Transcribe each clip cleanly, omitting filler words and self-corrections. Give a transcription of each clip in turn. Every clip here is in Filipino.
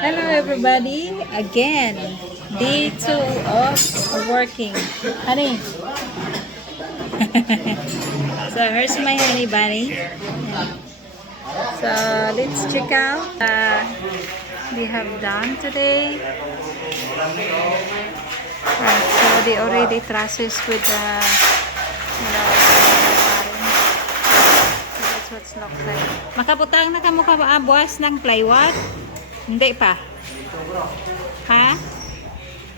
Hello everybody, again, day 2 of working. Honey. So here's my honey bunny. So let's check out we have done today. So they already trusses with the so that's what's look like. Makabutang na ka mo buwas ng plywood? Hindi pa. Ha?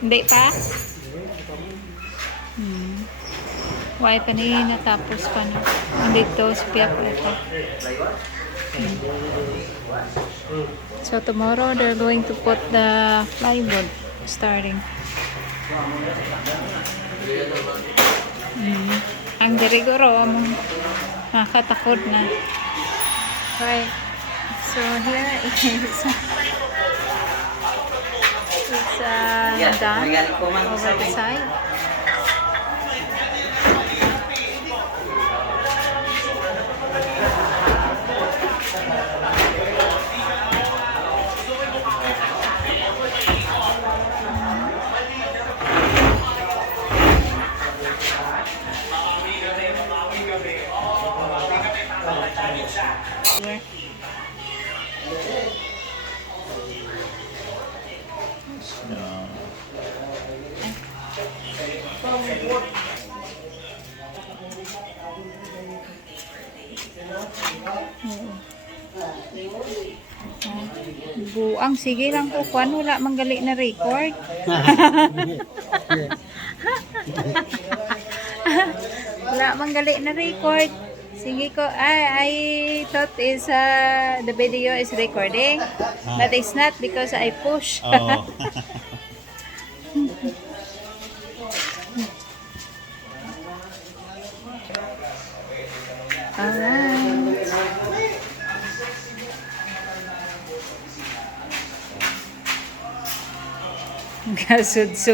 Hindi pa? Why kanina tapos pa na. Andito siya pa ito. So tomorrow they're going to put the plywood starting. Ang diriguro nakatakod na. Right. So here is it's done over the side. Buang, sige lang po kuan, wala manggali na record. Wala manggali na record. Sige ko, I thought is the video is recording, but it's not because I push. Oh. Alright. Gasud-sud.